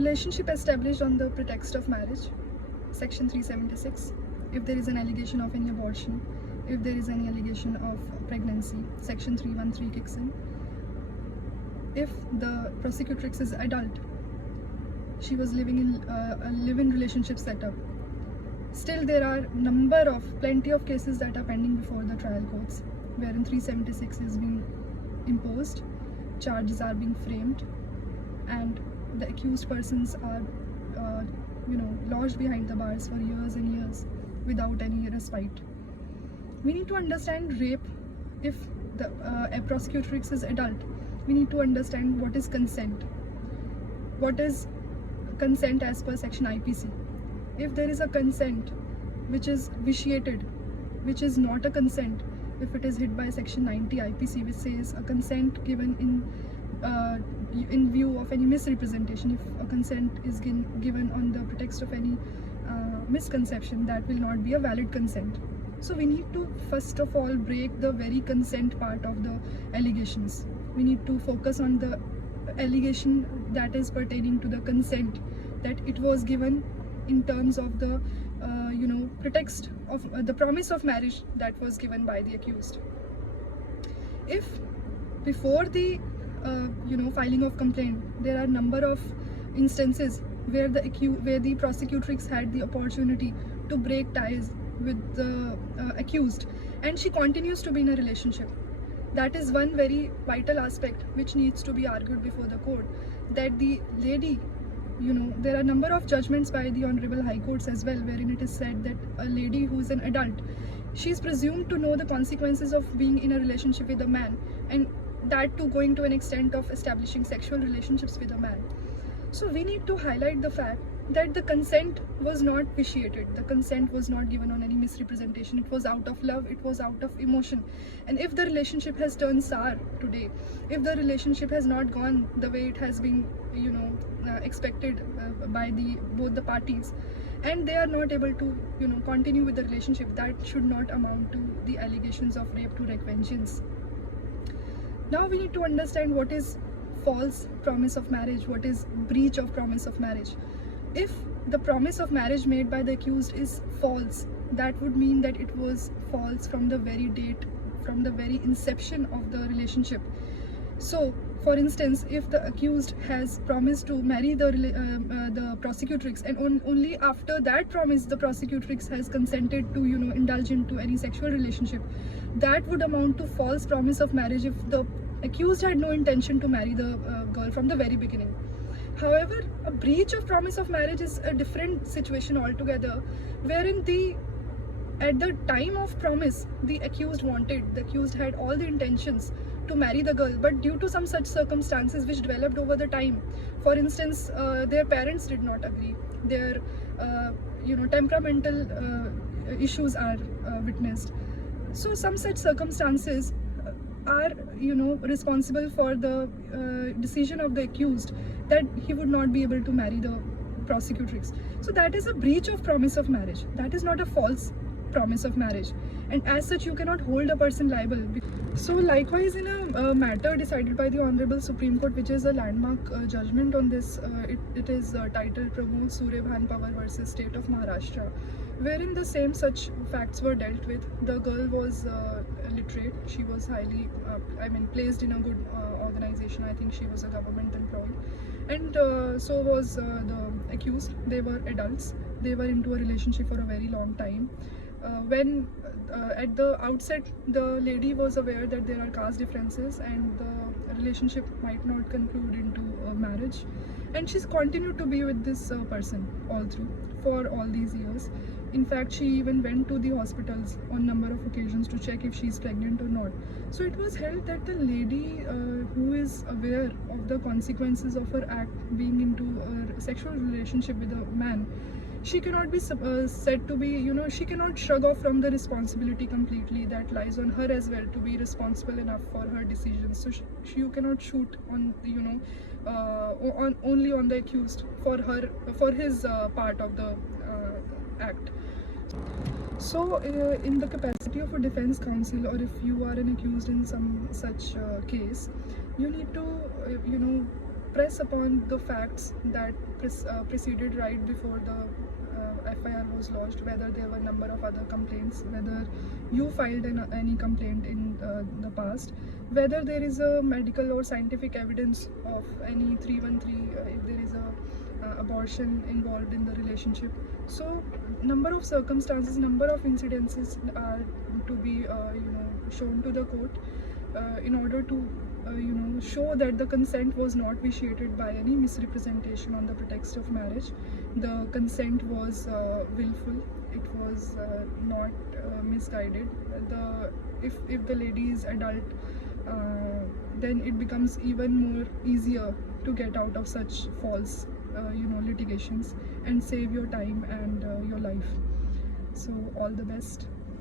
relationship established on the pretext of marriage, section 376. If there is an allegation of any abortion, if there is any allegation of pregnancy, section 313 kicks in. If the prosecutrix is adult, she was living in a live-in relationship setup, still there are plenty of cases that are pending before the trial courts, wherein 376 is being imposed, charges are being framed, and the accused persons are lodged behind the bars for years and years without any respite. We need to understand rape. If the a prosecutrix is adult, we need to understand what is consent. What is consent as per section IPC? If there is a consent which is vitiated, which is not a consent, if it is hit by section 90 IPC, which says a consent given in view of any misrepresentation, if a consent is given on the pretext of any misconception, that will not be a valid consent. So we need to first of all break the very consent part of the allegations. We need to focus on the allegation that is pertaining to the consent, that it was given in terms of the pretext of the promise of marriage that was given by the accused. If before the filing of complaint, there are number of instances where the prosecutrix had the opportunity to break ties with the accused, and she continues to be in a relationship. That is one very vital aspect which needs to be argued before the court, that the lady, there are a number of judgments by the Honorable High Courts as well, wherein it is said that a lady who is an adult, she is presumed to know the consequences of being in a relationship with a man, and that too going to an extent of establishing sexual relationships with a man. So we need to highlight the fact that the consent was not vitiated, the consent was not given on any misrepresentation, it was out of love, it was out of emotion. And if the relationship has turned sour today, if the relationship has not gone the way it has been expected by both the parties, and they are not able to continue with the relationship, that should not amount to the allegations of rape to wreak vengeance. Now we need to understand what is false promise of marriage, what is breach of promise of marriage. If the promise of marriage made by the accused is false, that would mean that it was false from the very date, from the very inception of the relationship. So, for instance, if the accused has promised to marry the prosecutrix, and only after that promise the prosecutrix has consented to indulge into any sexual relationship, that would amount to false promise of marriage if the accused had no intention to marry the girl from the very beginning. However, a breach of promise of marriage is a different situation altogether, wherein at the time of promise, the accused had all the intentions to marry the girl, but due to some such circumstances which developed over the time, for instance, their parents did not agree, their temperamental issues are witnessed. So some such circumstances are responsible for the decision of the accused that he would not be able to marry the prosecutrix. So that is a breach of promise of marriage. That is not a false promise of marriage, and as such you cannot hold a person liable. So likewise, in a matter decided by the Honorable Supreme Court, which is a landmark judgment on this, it is titled Pramod Suryabhan Pawar versus State of Maharashtra, wherein the same such facts were dealt with. The girl was literate, she was highly placed in a good organization. I think she was a government employee, and so was the accused. They were adults, they were into a relationship for a very long time. When at the outset the lady was aware that there are caste differences and the relationship might not conclude into marriage, and she's continued to be with this person all through for all these years. In fact, she even went to the hospitals on number of occasions to check if she's pregnant or not. So it was held that the lady who is aware of the consequences of her act, being into a sexual relationship with a man, she cannot be said to be, she cannot shrug off from the responsibility completely that lies on her as well to be responsible enough for her decisions. So you cannot shoot on only on the accused for his part of the act. So in the capacity of a defense counsel, or if you are an accused in some such case, you need to press upon the facts that preceded right before the FIR was lodged, whether there were number of other complaints, whether you filed any complaint in the past, whether there is a medical or scientific evidence of any 313, if there is a abortion involved in the relationship. So number of circumstances, number of incidences are to be shown to the court in order to show that the consent was not vitiated by any misrepresentation on the pretext of marriage. The consent was willful, it was not misguided. If the lady is adult, then it becomes even more easier to get out of such false litigations and save your time and your life. So all the best.